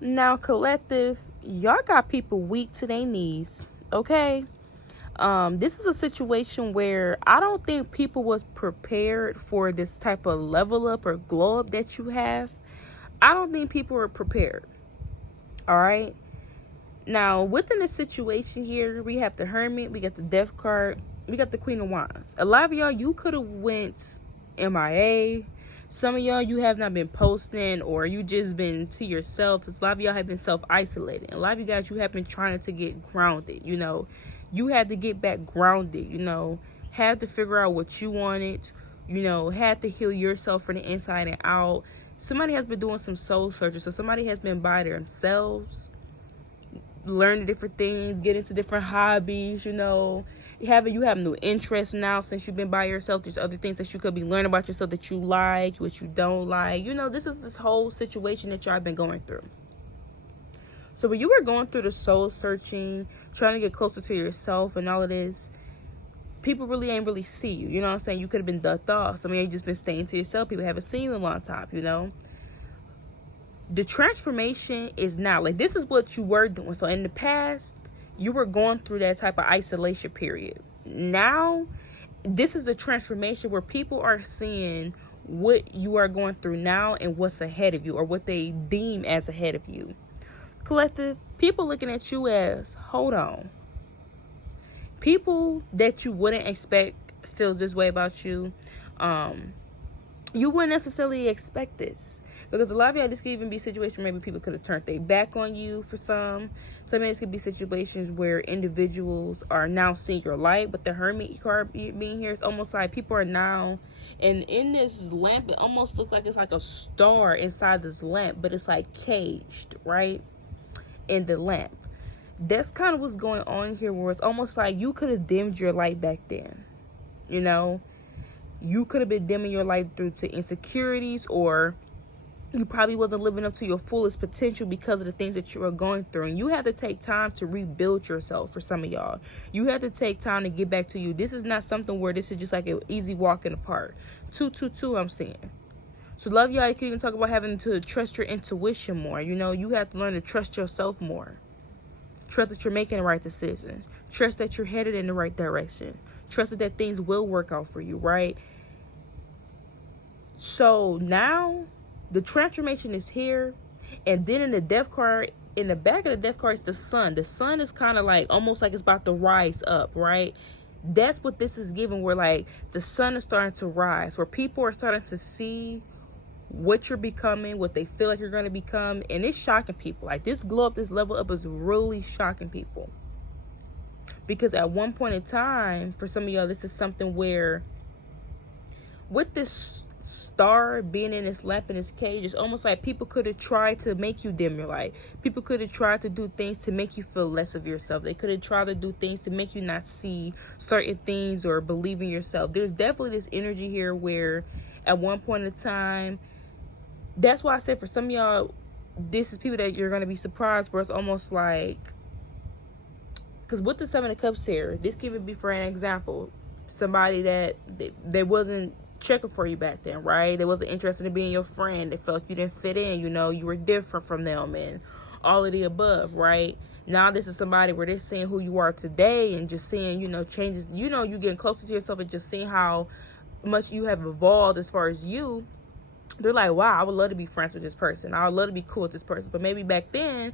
Now, collective, y'all got people weak to their knees, okay? This is a situation where I don't think people was prepared for this type of level up or glow up that you have. I don't think people were prepared. All right. Now, within the situation here, we have the Hermit, we got the Death card, we got the Queen of Wands. A lot of y'all, you could have went MIA. Some of y'all, you have not been posting, or you just been to yourself. A lot of y'all have been self-isolating. A lot of you guys, you have been trying to get grounded. You know, you had to get back grounded. You know, had to figure out what you wanted. You know, had to heal yourself from the inside and out. Somebody has been doing some soul searching. So somebody has been by themselves, learning different things, get into different hobbies, you know. You have new interests now since you've been by yourself. There's other things that you could be learning about yourself that you like, what you don't like. You know, this is this whole situation that y'all been going through. So when you were going through the soul searching, trying to get closer to yourself and all of this, people really ain't really see you. You know what I'm saying? You could have been ducked off. Some of you just been staying to yourself. People haven't seen you in a long time, you know. The transformation is now. Like, this is what you were doing. So in the past, you were going through that type of isolation period. Now, this is a transformation where people are seeing what you are going through now and what's ahead of you, or what they deem as ahead of you. Collective, people looking at you as, hold on. People that you wouldn't expect feels this way about you. You wouldn't necessarily expect this, because a lot of y'all, this could even be a situation where maybe people could have turned their back on you for some. So maybe this could be situations where individuals are now seeing your light. But the Hermit card being here, it's almost like people are now, and in this lamp, it almost looks like it's like a star inside this lamp, but it's like caged, right, in the lamp. That's kind of what's going on here, where it's almost like you could have dimmed your light back then, you know. You could have been dimming your light through to insecurities, or you probably wasn't living up to your fullest potential because of the things that you were going through. And you had to take time to rebuild yourself. For some of y'all, you had to take time to get back to you. This is not something where this is just like an easy walk in the park. 222, I'm saying. So love y'all, you can even talk about having to trust your intuition more. You know, you have to learn to trust yourself more. Trust that you're making the right decisions. Trust that you're headed in the right direction. Trust that things will work out for you, right? So now the transformation is here. And then in the Death card, in the back of the Death card is the Sun. The Sun is kind of like almost like it's about to rise up, right? That's what this is giving, where like the sun is starting to rise, where people are starting to see what you're becoming, what they feel like you're going to become. And it's shocking people. Like, this glow up, this level up is really shocking people. Because at one point in time, for some of y'all, this is something where, with this star being in this lamp in this cage, it's almost like people could have tried to make you dim your light. People could have tried to do things to make you feel less of yourself. They could have tried to do things to make you not see certain things or believe in yourself. There's definitely this energy here where at one point in time, that's why I said for some of y'all, this is people that you're going to be surprised, where it's almost like, because with the Seven of Cups here, this could even be, for an example, somebody that they wasn't checking for you back then, right? They wasn't interested in being your friend. They felt like you didn't fit in, you know, you were different from them and all of the above, right? Now this is somebody where they're seeing who you are today and just seeing, you know, changes. You know, you getting closer to yourself and just seeing how much you have evolved as far as you. They're like, wow, I would love to be friends with this person. I would love to be cool with this person. But maybe back then,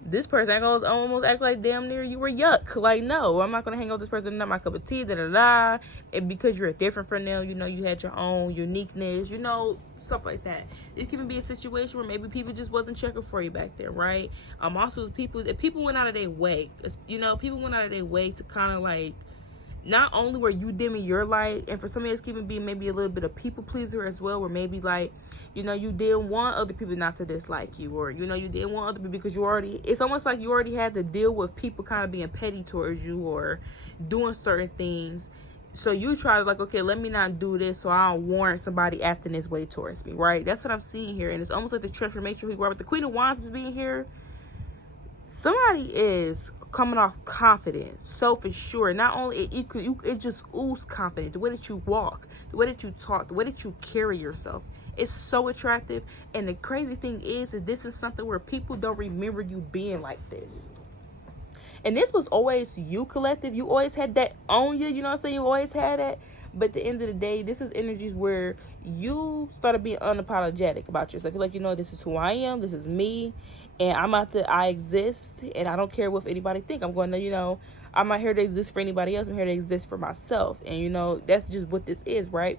this person ain't gonna almost act like damn near you were yuck. Like, no, I'm not gonna hang out with this person, not my cup of tea, da-da-da. And because you're different from them, you know, you had your own uniqueness, you know, stuff like that. It can be a situation where maybe people just wasn't checking for you back there, right? Also, people went out of their way. You know, people went out of their way to kind of like, not only were you dimming your light, and for some of us, it can be maybe a little bit of people pleaser as well, where maybe like, you know, you didn't want other people not to dislike you, or, you know, you didn't want other people because you already, it's almost like you already had to deal with people kind of being petty towards you or doing certain things. So you try to like, okay, let me not do this so I don't warrant somebody acting this way towards me, right? That's what I'm seeing here. And it's almost like the transformation we were with the Queen of Wands is being here. Somebody is coming off confident, self-assured. Not only it just oozes confidence. The way that you walk, the way that you talk, the way that you carry yourself, It's so attractive. And the crazy thing is that this is something where people don't remember you being like this. And this was always you, collective. You always had that on you. You know what I'm saying? You always had that. But at the end of the day, this is energies where you started being unapologetic about yourself. You're like, you know, this is who I am. This is me. And I exist. And I don't care what anybody think. I'm going to, you know, I'm not here to exist for anybody else. I'm here to exist for myself. And, you know, that's just what this is, right?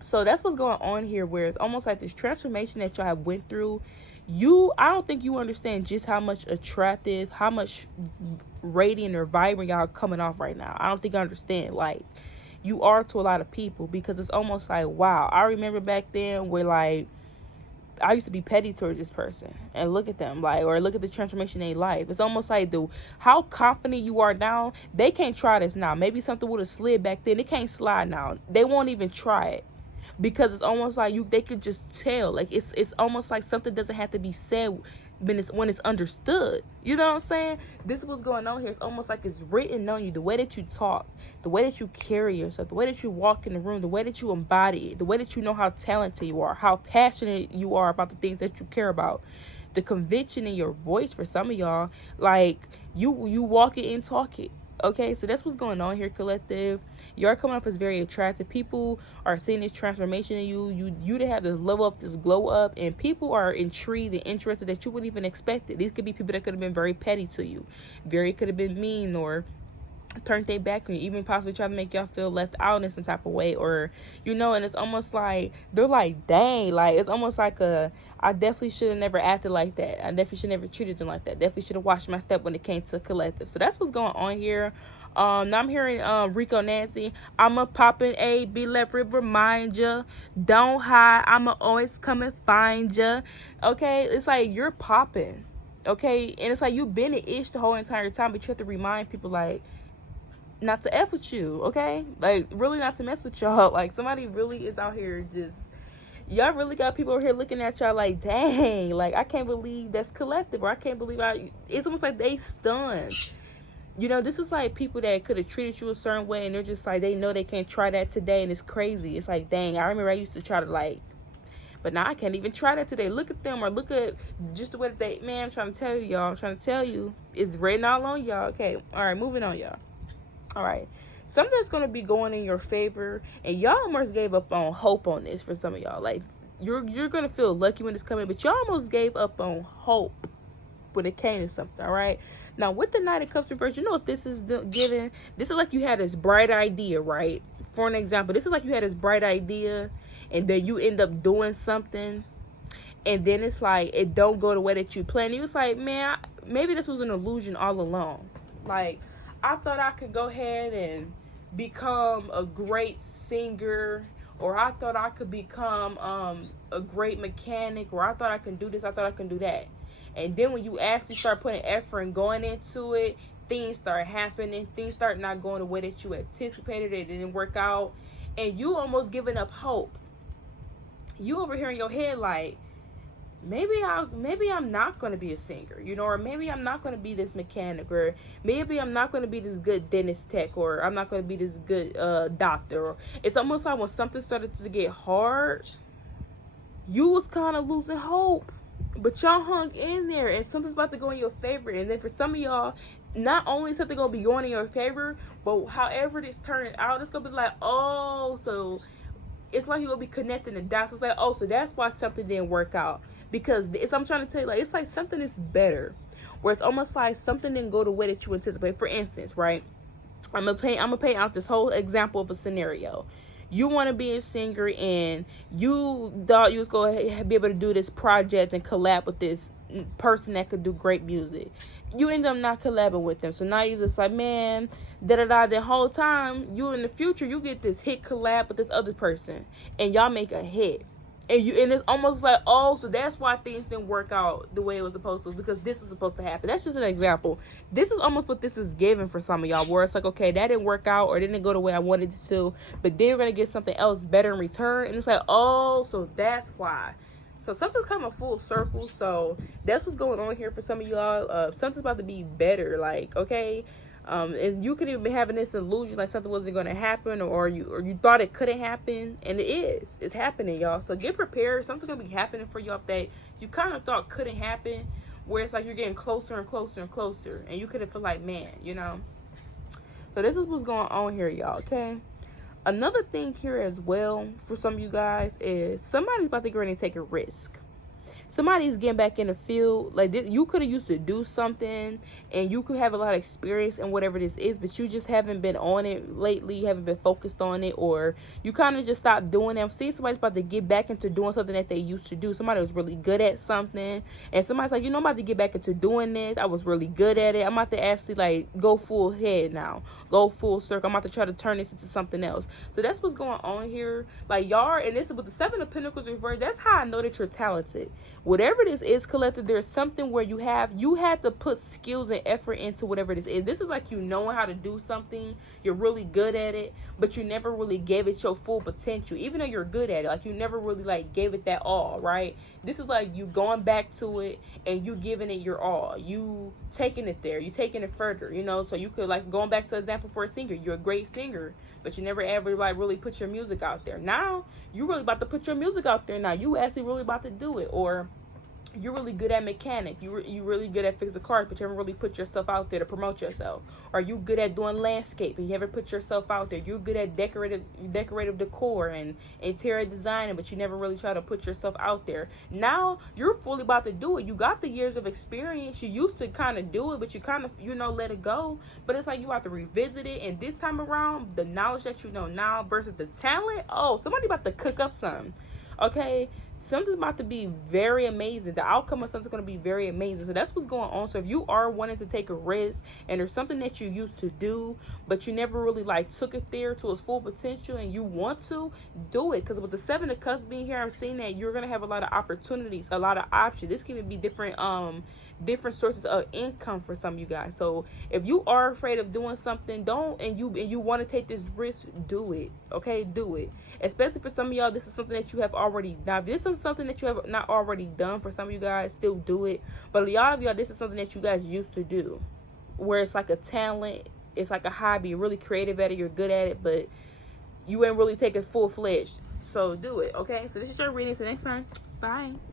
So that's what's going on here, where it's almost like this transformation that y'all have went through. I don't think you understand just how much attractive, how much radiant or vibrant y'all are coming off right now. I don't think I understand. Like, you are to a lot of people, because it's almost like, wow, I remember back then where, like, I used to be petty towards this person, and look at them, like, or look at the transformation in their life. It's almost like how confident you are now. They can't try this now. Maybe something would have slid back then. It can't slide now. They won't even try it. Because it's almost like they could just tell. Like, it's almost like something doesn't have to be said when it's understood. You know what I'm saying? This is what's going on here. It's almost like it's written on you. The way that you talk, the way that you carry yourself, the way that you walk in the room, the way that you embody it, the way that you know how talented you are, how passionate you are about the things that you care about. The conviction in your voice for some of y'all, like, you walk it and talk it. Okay, so that's what's going on here, collective. You're coming off as very attractive. People are seeing this transformation in you. You to have this level up, this glow up, and people are intrigued and interested that you wouldn't even expect it. These could be people that could have been very petty to you, could have been mean, or turned their back on you, even possibly try to make y'all feel left out in some type of way, or, you know. And it's almost like they're like, dang, like, it's almost like I definitely should have never acted like that. I definitely should have never treated them like that. Definitely should have watched my step when it came to collective. So that's what's going on here. Now I'm hearing Rico Nancy, I'ma pop in A, be left remind ya, don't hide, I'ma always come and find ya. Okay, it's like you're popping. Okay, and it's like you've been an ish the whole entire time, but you have to remind people, like, not to F with you, okay? Like, really not to mess with y'all. Like, somebody really is out here just, y'all really got people over here looking at y'all like, dang, like, I can't believe that's collective, or I can't believe it's almost like they stunned. You know, this is like people that could have treated you a certain way, and they're just like, they know they can't try that today, and it's crazy. It's like, dang, I remember I used to try to, like, but now I can't even try that today. Look at them, or look at just the way that they, man, I'm trying to tell you, y'all. I'm trying to tell you. It's written all on y'all. Okay, all right, moving on, y'all. All right, something that's going to be going in your favor, and y'all almost gave up on hope on this for some of y'all. Like, you're going to feel lucky when it's coming, but y'all almost gave up on hope when it came to something. All right, now with the Knight of Cups reversed, you know what this is giving? This is like you had this bright idea, right? For an example, this is like you had this bright idea, and then you end up doing something, and then it's like it don't go the way that you planned. You was like, man, maybe this was an illusion all along. Like, I thought I could go ahead and become a great singer, or I thought I could become a great mechanic, or I thought I could do this, I thought I could do that. And then when you actually start putting effort and going into it, things start happening. Things start not going the way that you anticipated. It didn't work out, and you almost giving up hope. You over here in your head like, maybe I'm not going to be a singer, you know, or maybe I'm not going to be this mechanic, or maybe I'm not going to be this good dentist tech, or I'm not going to be this good doctor. Or it's almost like when something started to get hard, you was kind of losing hope, but y'all hung in there, and something's about to go in your favor. And then for some of y'all, not only is something going to be going in your favor, but however this turning out, it's going to be like, oh, so it's like you're going to be connecting the dots. It's like, oh, so that's why something didn't work out. Because I'm trying to tell you, like, it's like something is better, where it's almost like something didn't go the way that you anticipate. For instance, right? I'm gonna paint out this whole example of a scenario. You want to be a singer, and you thought you was going to be able to do this project and collab with this person that could do great music. You end up not collabing with them, so now you're just like, man, the whole time, you in the future, you get this hit collab with this other person, and y'all make a hit. And it's almost like, oh, so that's why things didn't work out the way it was supposed to, because this was supposed to happen. That's just an example. This is almost what this is giving for some of y'all, where it's like, okay, that didn't work out, or it didn't go the way I wanted it to, but then you're going to get something else better in return. And it's like, oh, so that's why. So something's coming full circle. So that's what's going on here for some of y'all. Something's about to be better. Like, okay, And you could even be having this illusion like something wasn't going to happen, or you thought it couldn't happen, and it's happening, y'all. So get prepared. Something's going to be happening for y'all that you kind of thought couldn't happen, where it's like you're getting closer and closer and closer, and you could have felt like, man, you know. So this is what's going on here, y'all. Okay. Another thing here as well for some of you guys is somebody's about to get ready to take a risk. Somebody's getting back in the field. Like, you could have used to do something, and you could have a lot of experience in whatever this is, but you just haven't been on it lately. You haven't been focused on it, or you kind of just stopped doing it. I'm seeing somebody's about to get back into doing something that they used to do. Somebody was really good at something, and somebody's like, you know, I'm about to get back into doing this. I was really good at it. I'm about to actually, like, go full head now. Go full circle. I'm about to try to turn this into something else. So that's what's going on here. Like, y'all, and this is with the Seven of Pentacles reversed. That's how I know that you're talented. Whatever this is, collective, there's something where you had to put skills and effort into whatever this is. This is like you knowing how to do something, you're really good at it, but you never really gave it your full potential. Even though you're good at it, like you never really like gave it that all, right? This is like you going back to it and you giving it your all. You taking it there, you taking it further, you know. So you could, like, going back to example for a singer, you're a great singer, but you never ever like really put your music out there. Now you really about to put your music out there. Now you actually really about to do it. Or you're really good at mechanic, you really good at fixing cars, but you haven't really put yourself out there to promote yourself. Are you good at doing landscape and you haven't put yourself out there? You're good at decorative decor and interior designing, but you never really try to put yourself out there. Now you're fully about to do it. You got the years of experience. You used to kind of do it, but you kind of, you know, let it go. But it's like you have to revisit it, and this time around, the knowledge that you know now versus the talent, oh, somebody about to cook up something. Okay, something's about to be very amazing. The outcome of something's going to be very amazing. So that's what's going on. So if you are wanting to take a risk and there's something that you used to do, but you never really like took it there to its full potential, and you want to do it, because with the Seven of Cups being here, I'm seeing that you're going to have a lot of opportunities, a lot of options. This can even be different sources of income for some of you guys. So if you are afraid of doing something, and you want to take this risk, do it. Okay, do it. Especially for some of y'all, this is something that you have already done. If this is something that you have not already done, for some of you guys, still do it. But a lot of y'all, this is something that you guys used to do, where it's like a talent, it's like a hobby, you're really creative at it, you're good at it, but you ain't really take it full-fledged. So do it. Okay, so this is your reading. Till next time, bye.